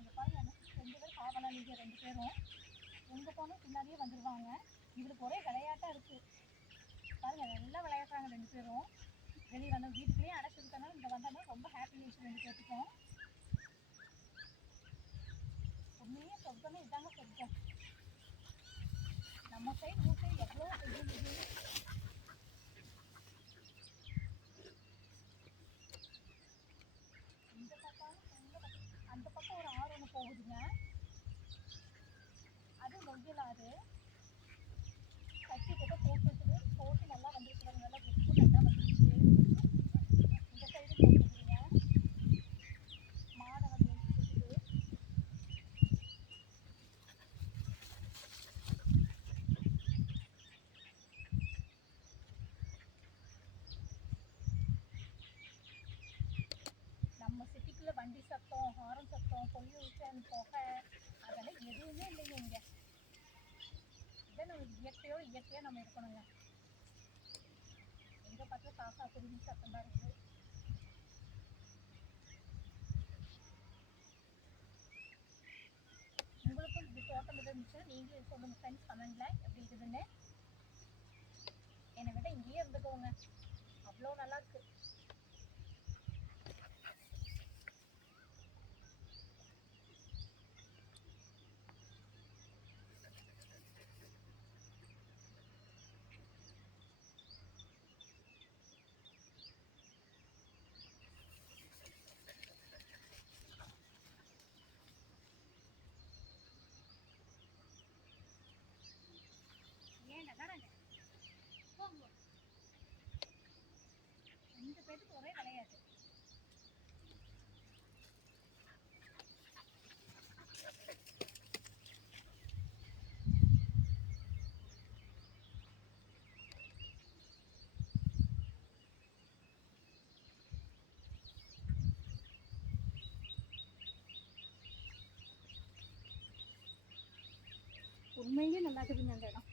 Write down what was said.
இங்கே பாருங்க 2 பேர் காவலாளிங்க 2 பேரும் எங்கே போனால் பின்னாடியே வந்துடுவாங்க. இவருக்கு ஒரே விளையாட்டாக இருக்குது பாருங்க, நல்லா விளையாடுறாங்க 2 பேரும். வெளியே வந்து வீட்டுக்குள்ளேயே அடைச்சிருக்கனால இங்கே வந்தோம்னா ரொம்ப ஹாப்பி ஆயிடுச்சு 2 பேருக்கும். உண்மையே சொர்க்கமே இதாங்க சொர்க்கம். நம்ம சைடு ஊர் சைடு எவ்வளோ வெயில் இது. இந்த பக்கம் அந்த பக்கம் ஒரு ஆறு ஒன்று போகுதுங்க, அது நொய்யல் ஆறு. கட்டிக்கிட்ட போட்டு வச்சுது, போட்டு நல்லா வந்துருக்குறாங்க, நல்லா குப்பு நல்லா வந்துருச்சு. இந்த சைடு போட்டுருக்குதுங்க, மாடை வந்து இருக்குது. நம்ம சிட்டிக்குள்ளே வண்டி சத்தம், ஹாரன் சத்தம், பொல்யூஷன், புகை அதெல்லாம் எதுவுமே இல்லைங்க இங்கே. இதை நம்ம இயற்கையாக நம்ம இருக்கணுங்க. எங்கே பார்த்தா காக்கா குருவி சத்தம் தான் இருக்குது. உங்களுக்கும் இப்படி தோட்டம் இருந்துச்சுன்னா நீங்களே சொல்லுங்கள் ஃப்ரெண்ட்ஸ் கமெண்டில் எப்படி இருக்குதுன்னு. என்னை விட இங்கேயே இருந்துக்கோங்க, அவ்வளோ நல்லாயிருக்கு. ஏன் நகராங்க போங்க, 2 பேருக்கு ஒரே விளையாட்டு. உண்மையிலே நல்லா இருக்குதுங்க அந்த இடம்.